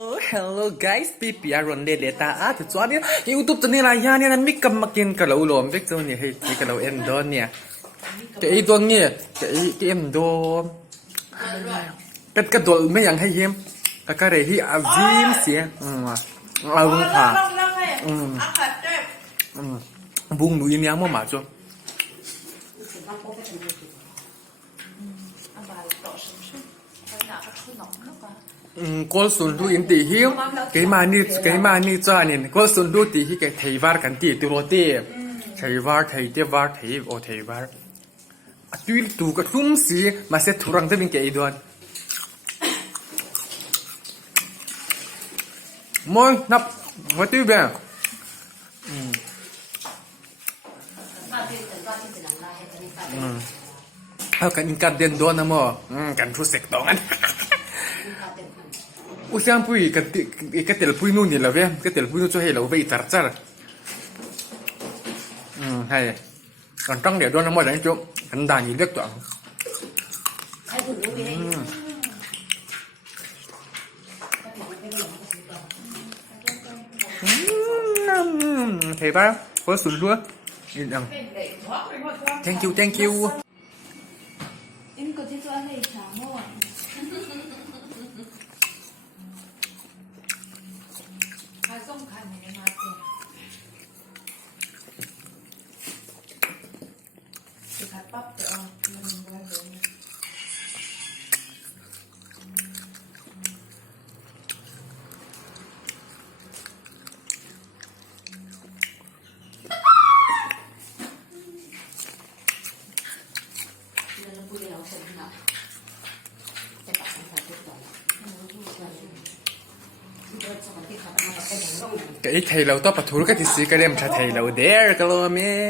Hello guys, pipi aron de leta at so ani YouTube to nila yan yan mi kam makin kalau lom bek to ni hey ni kalau endon ni ke ai don ni ke endon cái dolไม่ยังให้เยี่ยมก็เลยที่อาซิมเสียเอาลงผ่าบุ้งดูยิ้มยังมั่วหมาจ้ะก็ส่วนดูอินตีหิวcái mà ni cho nênก็ส่วนดูตีที่cái thầy varกันตีตัวตีthầy var thầyเจ้า var thầyโอ thầy var ตุยตูก็ทุ่มสีมาเสร็จทุรังจะเป็นกี่ดวนมอยนับหัวติ้วแบบเอากันอินกันเดินโดนนะมั้งกันทุเสกตองอันอุเซียนปุยกันเตลปุยนู่นนี่แหละเว้ยกันเตลปุยนู่นจะให้เราไปตัดจ้าให้กันตั้งเดี๋ยวโดนน้ำมันอย่างจุ๊กันด่านอีเล็กตัวthấy ba có sườn luôn nhìn rằng thank you em có thích ăn này chả mua hai xong khăn này mà thì khát bắp thì mình qua rồi cái thầy lâu to bắt thú cái thì xí cái đêm cha thầy lâu đẻ cái lo mẹ